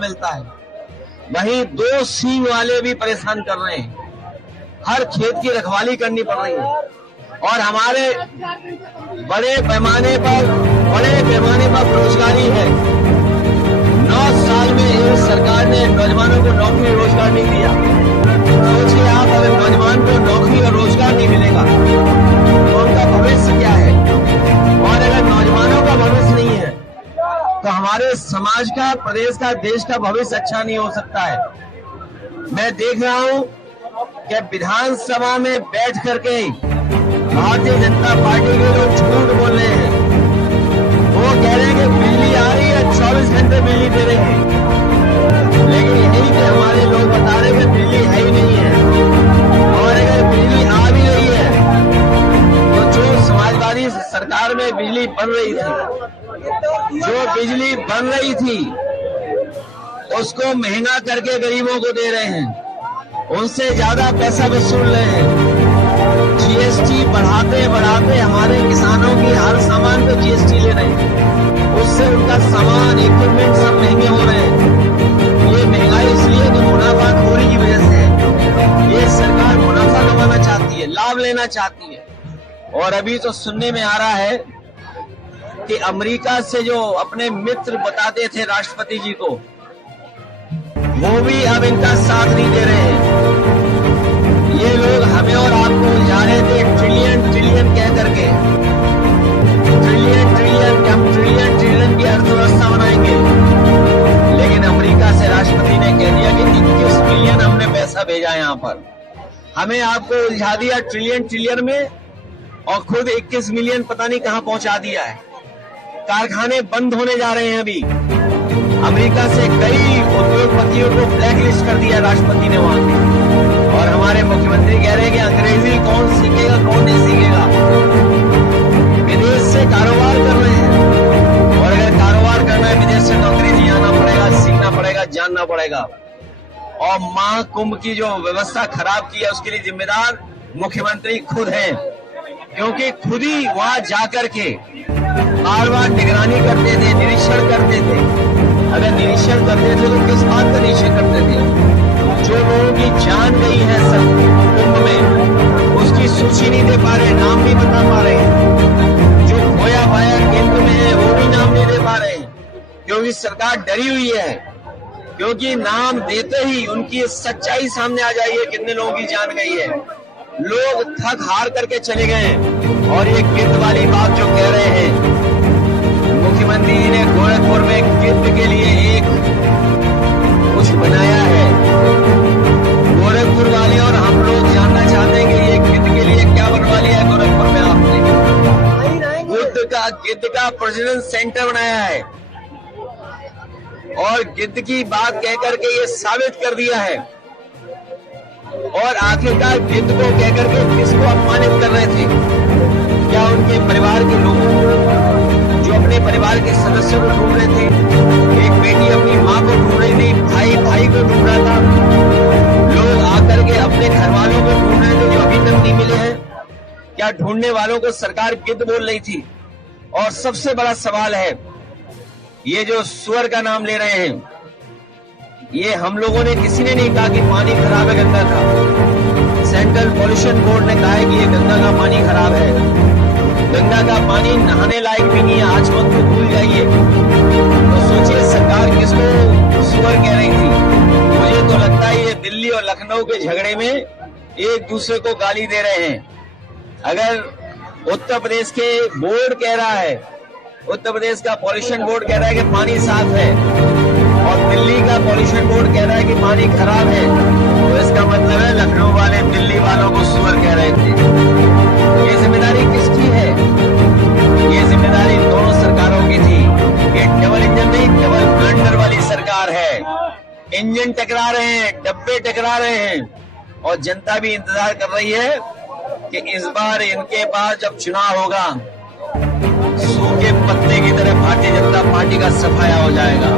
मिलता है, वहीं 2 सींग वाले भी परेशान कर रहे हैं। हर खेत की रखवाली करनी पड़ रही है और हमारे बड़े पैमाने पर बेरोजगारी है। 9 साल में इस सरकार ने नौजवानों को नौकरी रोजगार नहीं दिया। सोचिए आप, अगर नौजवान को नौकरी और रोजगार नहीं मिलेगा तो उनका भविष्य क्या है? और अगर नौजवानों का भविष्य नहीं है तो हमारे समाज का, प्रदेश का, देश का भविष्य अच्छा नहीं हो सकता है। मैं देख रहा हूं कि विधानसभा में बैठ करके भारतीय जनता पार्टी के लोग झूठ बोल रहे हैं। वो कह रहे हैं कि बिजली आ रही है, 24 घंटे बिजली दे रहे हैं, लेकिन यही कि हमारे लोग बता रहे हैं कि बिजली है ही नहीं है। और अगर बिजली आ भी रही है तो जो समाजवादी सरकार में बिजली बन रही थी उसको महंगा करके गरीबों को दे रहे हैं, उनसे ज्यादा पैसा वसूल रहे हैं। जीएसटी बढ़ाते हमारे किसानों की हर सामान पे जीएसटी ले रहे हैं, उससे उनका सामान, इक्विपमेंट सब महंगे हो रहे हैं। ये महंगाई इसलिए कि मुनाफाखोरी की वजह से है। ये सरकार मुनाफा कमाना चाहती है, लाभ लेना चाहती है। और अभी तो सुनने में आ रहा है कि अमेरिका से जो अपने मित्र बताते थे राष्ट्रपति जी को, वो भी अब इनका साथ नहीं दे रहे हैं। ये लोग हमें और आपको उलझा रहे थे ट्रिलियन कह करके, ट्रिलियन की अर्थव्यवस्था बनाएंगे। लेकिन अमेरिका से राष्ट्रपति ने कह दिया कि 21 बिलियन हमने पैसा भेजा यहाँ पर। हमें आपको उलझा दिया ट्रिलियन में और खुद 21 मिलियन पता नहीं कहां पहुंचा दिया है। कारखाने बंद होने जा रहे हैं अभी। अमेरिका से कई उद्योगपतियों को ब्लैकलिस्ट कर दिया राष्ट्रपति ने वहां के। और हमारे मुख्यमंत्री कह रहे हैं कि अंग्रेजी कौन सीखेगा, कौन नहीं सीखेगा। विदेश से कारोबार कर रहे हैं और अगर कारोबार करना है विदेश से तो अंग्रेजी आना पड़ेगा, सीखना पड़ेगा, जानना पड़ेगा। और महाकुंभ की जो व्यवस्था खराब की है उसके लिए जिम्मेदार मुख्यमंत्री खुद हैं, क्योंकि खुद ही वहां जाकर के बार निगरानी करते थे, निरीक्षण करते थे। अगर निरीक्षण करते थे तो किस बात का निरीक्षण करते थे? जो लोगों की जान गई है सब कुंभ में, उसकी सूची नहीं दे पा रहे, नाम नहीं बता पा रहे। जो खोया पाया केंद्र में है वो भी नाम नहीं दे पा रहे, क्योंकि सरकार डरी हुई है। क्योंकि नाम देते ही उनकी सच्चाई सामने आ जाएगी, कितने लोगों की जान गई है। लोग थक हार करके चले गए। और ये गिद्ध वाली बात जो कह रहे हैं, मुख्यमंत्री जी ने गोरखपुर में गिद्ध के लिए एक कुछ बनाया है। गोरखपुर वाले और हम लोग जानना चाहते हैं कि ये गिद्ध के लिए क्या बनवा लिया है गोरखपुर में आपने? गिद्ध का प्रजनन सेंटर बनाया है और गिद्ध की बात कहकर के ये साबित कर दिया है। और आखिरकार गिद्ध को कहकर के किसको अपमानित कर रहे थे? क्या उनके परिवार के लोगों को, जो अपने परिवार के सदस्यों को ढूंढ रहे थे? एक बेटी अपनी माँ को ढूंढ रही थी, भाई को ढूंढ रहा था। लोग आकर के अपने घर वालों को ढूंढ रहे थे जो अभी तक नहीं मिले हैं। क्या ढूंढने वालों को सरकार गिद्ध बोल रही थी? और सबसे बड़ा सवाल है, ये जो सुअर का नाम ले रहे हैं, ये हम लोगों ने, किसी ने नहीं कहा कि पानी खराब है गंगा का। सेंट्रल पॉल्यूशन बोर्ड ने कहा है कि ये गंगा का पानी खराब है। गंगा का पानी नहाने लायक भी नहीं है, आज मत तो भूल जाइए। तो सोचिए सरकार किसको सुअर कह रही थी। मुझे तो लगता है ये दिल्ली और लखनऊ के झगड़े में एक दूसरे को गाली दे रहे हैं। अगर उत्तर प्रदेश के बोर्ड कह रहा है, उत्तर प्रदेश का पॉल्यूशन बोर्ड कह रहा है कि पानी साफ है और दिल्ली का पॉल्यूशन बोर्ड कह रहा है कि पानी खराब है, तो इसका मतलब है लखनऊ वाले दिल्ली वालों को सुअर कह रहे थे। ये जिम्मेदारी किसकी है? ये जिम्मेदारी दोनों सरकारों की थी। ये डबल इंजन नहीं, डबल ब्लंडर वाली सरकार है। इंजन टकरा रहे हैं, डब्बे टकरा रहे हैं और जनता भी इंतजार कर रही है कि इस बार इनके पास जब चुनाव होगा, सूखे पत्ते की तरह भारतीय जनता पार्टी का सफाया हो जाएगा।